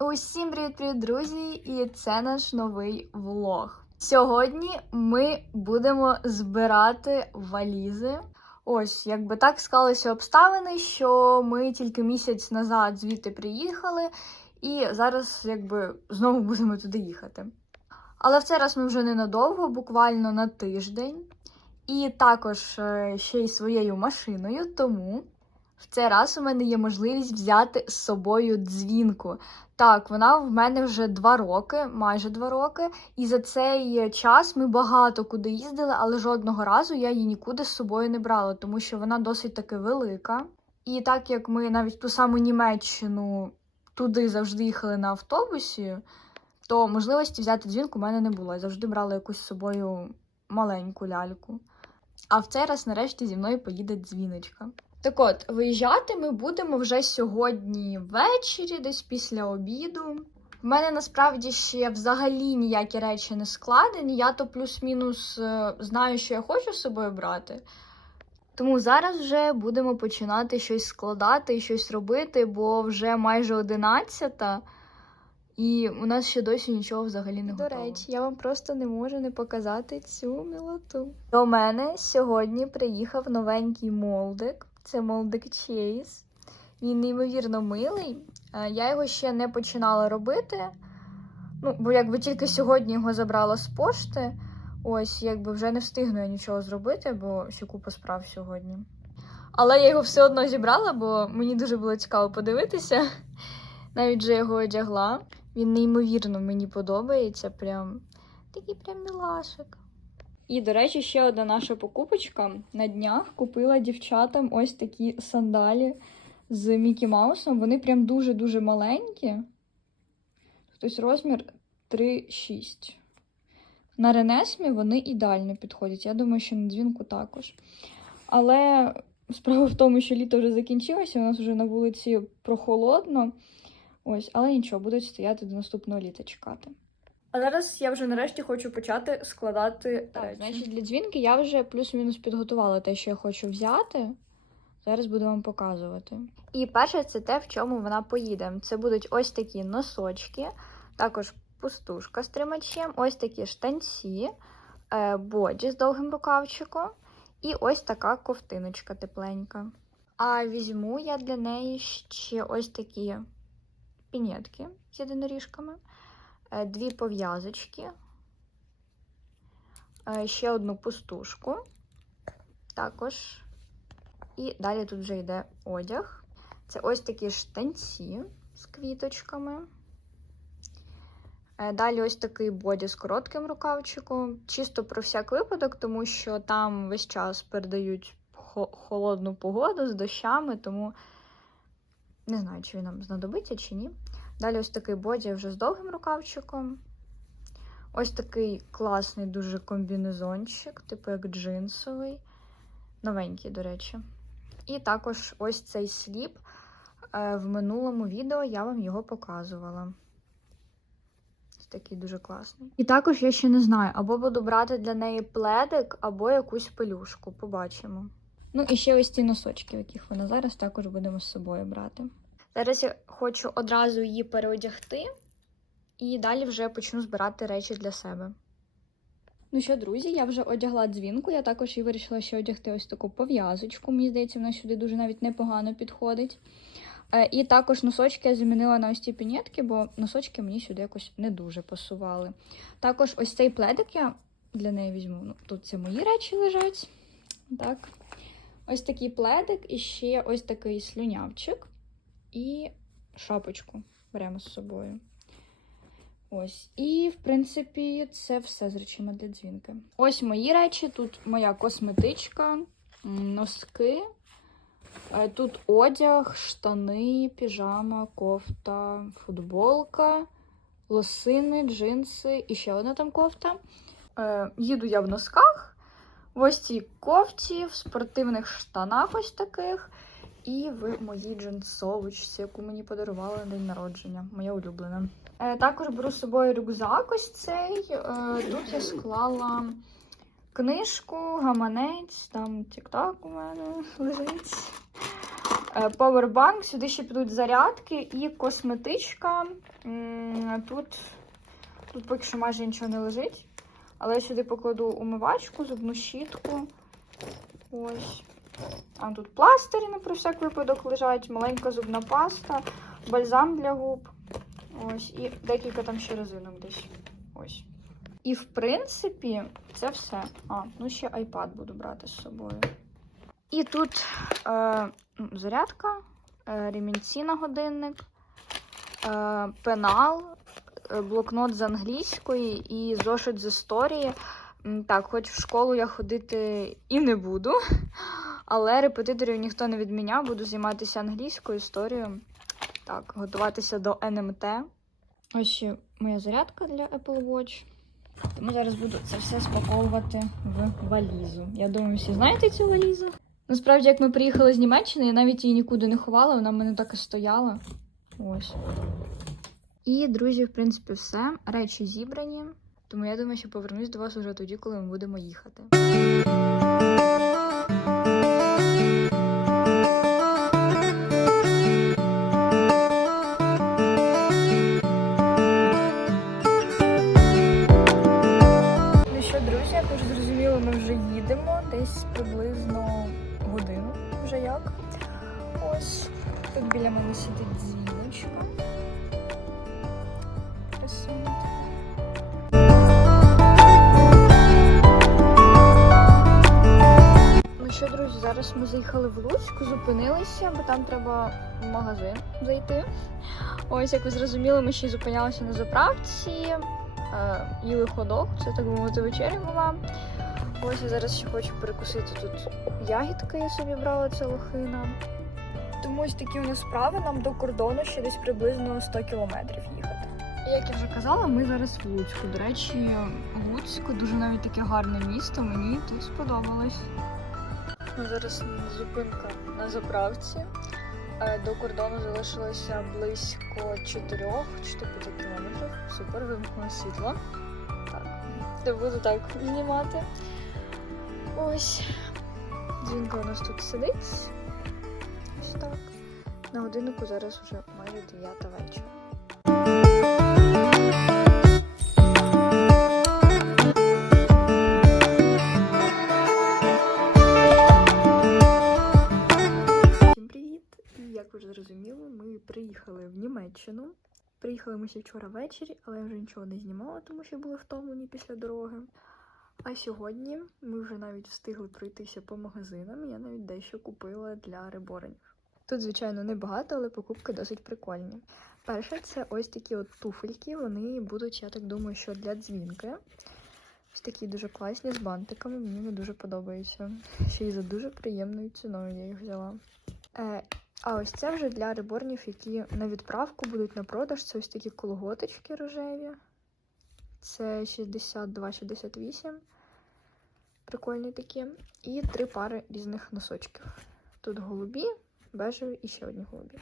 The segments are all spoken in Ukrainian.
Усім привіт-привіт, друзі! І це наш новий влог. Сьогодні ми будемо збирати валізи. Ось, якби так склалися обставини, що ми тільки місяць назад звідти приїхали, і зараз якби знову будемо туди їхати. Але в цей раз ми вже ненадовго, буквально на тиждень. І також е, ще й своєю машиною, тому в цей раз у мене є можливість взяти з собою дзвінку. Так, вона в мене вже два роки, майже два роки, і за цей час ми багато куди їздили, але жодного разу я її нікуди з собою не брала, тому що вона досить таки велика. І так як ми навіть ту саму Німеччину туди завжди їхали на автобусі, то можливості взяти дзвінку у мене не було. Я завжди брала якусь з собою маленьку ляльку. А в цей раз, нарешті, зі мною поїде дзвіночка. Так от, виїжджати ми будемо вже сьогодні ввечері, десь після обіду. В мене насправді ще взагалі ніякі речі не складені. Я то плюс-мінус е, знаю, що я хочу з собою брати. Тому зараз вже будемо починати щось складати і щось робити, бо вже майже одинадцята, і у нас ще досі нічого взагалі не готово. До речі, я вам просто не можу не показати цю милоту. До мене сьогодні приїхав новенький молдик. Це молдик Chase. Він неймовірно милий. Е, Я його ще не починала робити. Ну, бо якби тільки сьогодні його забрала з пошти. Ось, якби вже не встигну я нічого зробити, бо ще купа справ сьогодні. Але я його все одно зібрала, бо мені дуже було цікаво подивитися. Навіть вже його одягла. Він неймовірно мені подобається. Прям такий прям мілашик. І, до речі, ще одна наша покупочка. На днях купила дівчатам ось такі сандалі з Мікі Маусом. Вони прям дуже-дуже маленькі. Тобто розмір 3,6. На Ренесмі вони ідеально підходять. Я думаю, що на дзвінку також. Але справа в тому, що літо вже закінчилося, у нас вже на вулиці прохолодно. Ось, але нічого, будуть стояти до наступного літа чекати. А зараз я вже нарешті хочу почати складати Так, речі. значить, для дзвінки я вже плюс-мінус підготувала те, що я хочу взяти. Зараз буду вам показувати. І перше, це те, в чому вона поїде. Це будуть ось такі носочки, також пустушка з тримачем, ось такі штанці, е, боді з довгим рукавчиком, і ось така ковтиночка тепленька. А візьму я для неї ще ось такі пінетки з єдиноріжками, дві пов'язочки, е, ще одну пустушку. Також. І далі тут вже йде одяг. Це ось такі штанці з квіточками. Е, Далі ось такий боді з коротким рукавчиком. Чисто про всяк випадок, тому що там весь час передають холодну погоду з дощами, тому не знаю, чи він нам знадобиться чи ні. Далі ось такий боді вже з довгим рукавчиком. Ось такий класний дуже комбінезончик, типу як джинсовий. Новенький, до речі. І також ось цей сліп. Е, В минулому відео я вам його показувала. Ось такий дуже класний. І також я ще не знаю, або буду брати для неї пледик, або якусь пелюшку. Побачимо. Ну і ще ось ці носочки, в яких вона зараз також будемо з собою брати. Зараз я хочу одразу її переодягти, і далі вже почну збирати речі для себе. Ну що, друзі, я вже одягла дзвінку. Я також і вирішила ще одягти ось таку пов'язочку. Мені здається, вона сюди дуже навіть непогано підходить. Е, І також носочки я замінила на ось ці пінетки, бо носочки мені сюди якось не дуже пасували. Також ось цей пледик я для неї візьму. Ну, тут це мої речі лежать. Так. Ось такий пледик і ще ось такий слюнявчик і шапочку беремо з собою. Ось, і, в принципі, це все з речима для дзвінки. Ось мої речі. Тут моя косметичка, носки. Е, Тут одяг, штани, піжама, кофта, футболка, лосини, джинси і ще одна там кофта. Е, їду я в носках, в ось цій кофті, в спортивних штанах ось таких. І в моїй джинсовочці, яку мені подарували на день народження, моя улюблена. Е, також беру з собою рюкзак ось цей. Е, тут я склала книжку, гаманець, там тік-так у мене лежить. Е, Powerbank, сюди ще підуть зарядки і косметичка. Тут, тут поки що майже нічого не лежить. Але я сюди покладу умивачку, зубну щітку. Ось. А тут пластирі на про всяк випадок лежать, маленька зубна паста, бальзам для губ. Ось, і декілька там ще резинок десь. Ось. І в принципі, це все. А, ну ще iPad буду брати з собою. І тут е, ну, зарядка, е, ремінці на годинник, е, пенал, е, блокнот з англійської і зошит з історії. Так, хоч в школу я ходити і не буду, але репетиторів ніхто не відміняв, буду займатися англійською історією. Так, готуватися до НМТ. Ось ще моя зарядка для Apple Watch. Тому зараз буду це все спаковувати в валізу. Я думаю, всі знаєте цю валізу. Насправді, як ми приїхали з Німеччини, я навіть її нікуди не ховала, вона в мене так і стояла. Ось. І, друзі, в принципі, все. Речі зібрані. Тому я думаю, що повернусь до вас уже тоді, коли ми будемо їхати. Приблизно годину вже як. Ось тут біля мене сидить дзвіночка. Красунь. Ну що, друзі, зараз ми заїхали в Луцьк, зупинилися, бо там треба в магазин зайти. Ось, як ви зрозуміли, ми ще й зупинялися на заправці, е, їли ходок, це так би мовити вечеря була. Ось я зараз ще хочу перекусити тут ягідки, я собі брала це лохина. Тому ось такі у нас справи, нам до кордону ще десь приблизно 100 кілометрів їхати. Як я вже казала, ми зараз в Луцьку. До речі, Луцьк дуже навіть таке гарне місто, мені тут сподобалось. Зараз зупинка на заправці. Е, До кордону залишилося близько 4 чи 5 кілометрів. Супер, вимкнуло світло. Так, не буду так знімати. Ось. Дзвінка у нас тут сидить. Ось так. На годиннику зараз вже майже 9 вечора. Всім привіт! Як ви зрозуміли, ми приїхали в Німеччину. Приїхали ми ще вчора ввечері, але я вже нічого не знімала, тому що були втомлені після дороги. А сьогодні ми вже навіть встигли пройтися по магазинам. Я навіть дещо купила для реборенів. Тут, звичайно, небагато, але покупки досить прикольні. Перше, це ось такі от туфельки. Вони будуть, я так думаю, що для дзвінки. Ось такі дуже класні з бантиками. Мені вони дуже подобаються. Ще й за дуже приємною ціною я їх взяла. Е, а ось це вже для реборнів, які на відправку будуть на продаж. Це ось такі колготочки рожеві. Це 62-68. Прикольні такі. І три пари різних носочків. Тут голубі, бежеві і ще одні голубі.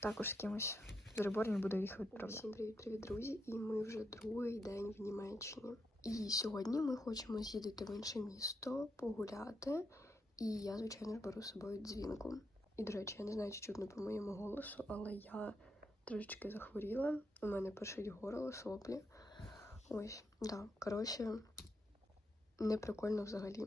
Також з кимось з реборнів буду їх відправляти. Всім привіт, привіт, друзі! І ми вже другий день в Німеччині. І сьогодні ми хочемо з'їздити в інше місто, погуляти. І я, звичайно ж, беру з собою дзвінку. І, до речі, я не знаю, чи чутно по моєму голосу, але я трошечки захворіла. У мене першить горло, соплі. Ось, да, коротше, не прикольно взагалі.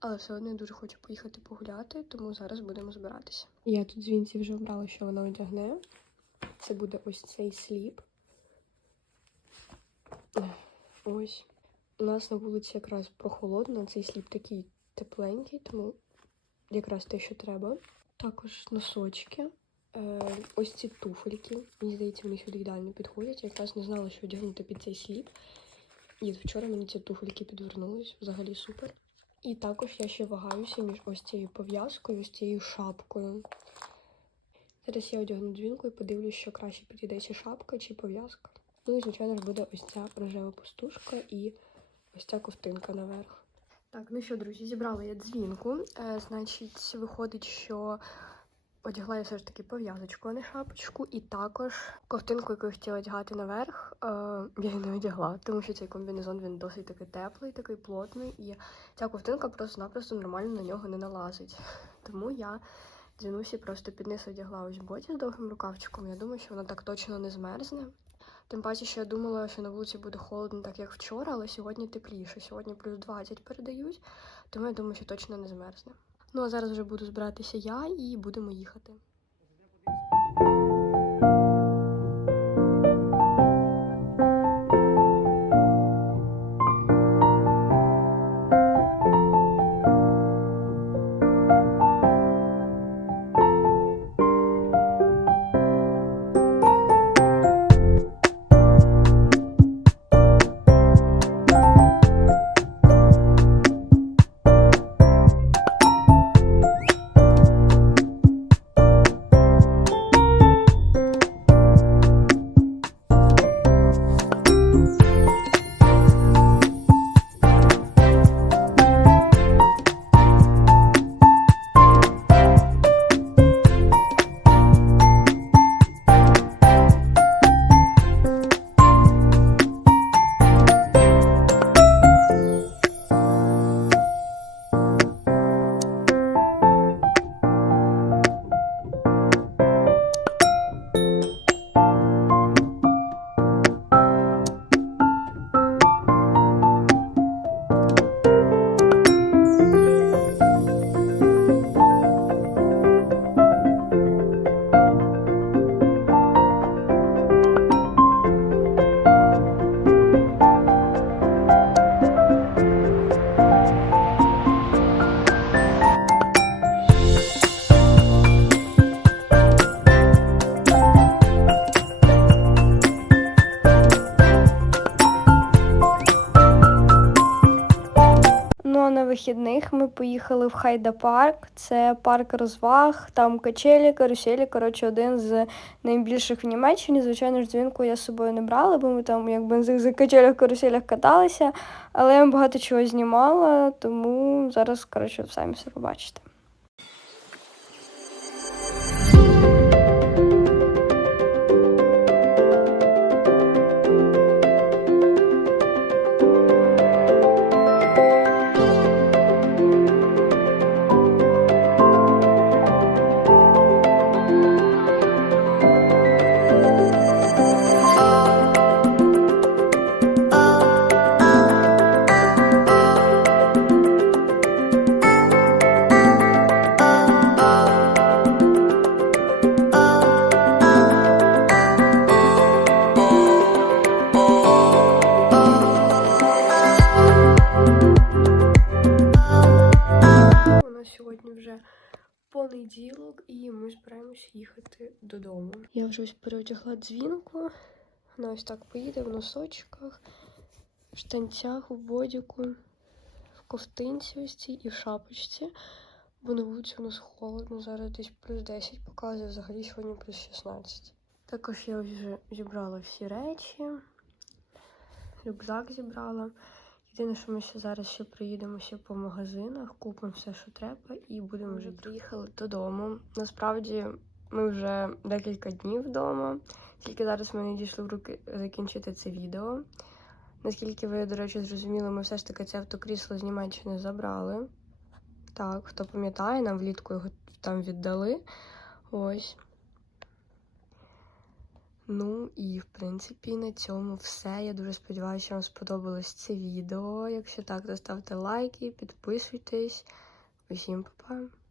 Але все одно я дуже хочу поїхати погуляти, тому зараз будемо збиратися. Я тут дзвінці вже обрала, що вона одягне. Це буде ось цей сліп. Ось. У нас на вулиці якраз прохолодно, цей сліп такий тепленький, тому якраз те, що треба. Також носочки. Е, ось ці туфельки. Мені здається, вони сюди ідеально підходять. Я якраз не знала, що одягнути під цей сліп. І вчора мені ці туфельки підвернулись, взагалі супер. І також я ще вагаюся між ось цією пов'язкою, ось цією шапкою. Зараз я одягну дзвінку і подивлюсь, що краще підійде чи шапка, чи пов'язка. Ну і, звичайно ж, буде ось ця рожева пустушка і ось ця ковтинка наверх. Так, ну що, друзі, зібрала я дзвінку. Е, значить, виходить, що одягла я все ж таки пов'язочку, а не шапочку. І також ковтинку, яку я хотіла одягати наверх, е, я її не одягла, тому що цей комбінезон він досить такий теплий, такий плотний, і ця ковтинка просто-напросто нормально на нього не налазить. Тому я Дзінусі просто під низ одягла ось боті з довгим рукавчиком. Я думаю, що вона так точно не змерзне. Тим паче, що я думала, що на вулиці буде холодно, так як вчора, але сьогодні тепліше. Сьогодні плюс 20 передають, тому я думаю, що точно не змерзне. Ну а зараз вже буду збиратися я і будемо їхати. Вихідних ми поїхали в Хайда парк. Це парк розваг, там качелі, каруселі. Коротше, один з найбільших в Німеччині. Звичайно ж, дзвінку я з собою не брала, бо ми там якби на цих качелях, каруселях каталися. Але я багато чого знімала, тому зараз, коротше, самі все побачите. Додому. Я вже ось переодягла дзвінку. Вона ось так поїде в носочках, в штанцях, в бодіку, в ковтинці ось цій і в шапочці. Бо на вулиці у нас холодно, зараз десь плюс 10 показує, взагалі сьогодні плюс 16. Також я вже зібрала всі речі, рюкзак зібрала. Єдине, що ми ще зараз ще приїдемо ще по магазинах, купимо все, що треба, і будемо вже приїхали додому. Насправді ми вже декілька днів вдома, тільки зараз ми не дійшли в руки закінчити це відео. Наскільки ви, до речі, зрозуміли, ми все ж таки це автокрісло з Німеччини забрали. Так, хто пам'ятає, нам влітку його там віддали. Ось. Ну і в принципі на цьому все. Я дуже сподіваюся, що вам сподобалось це відео. Якщо так, то ставте лайки, підписуйтесь. Усім па-па!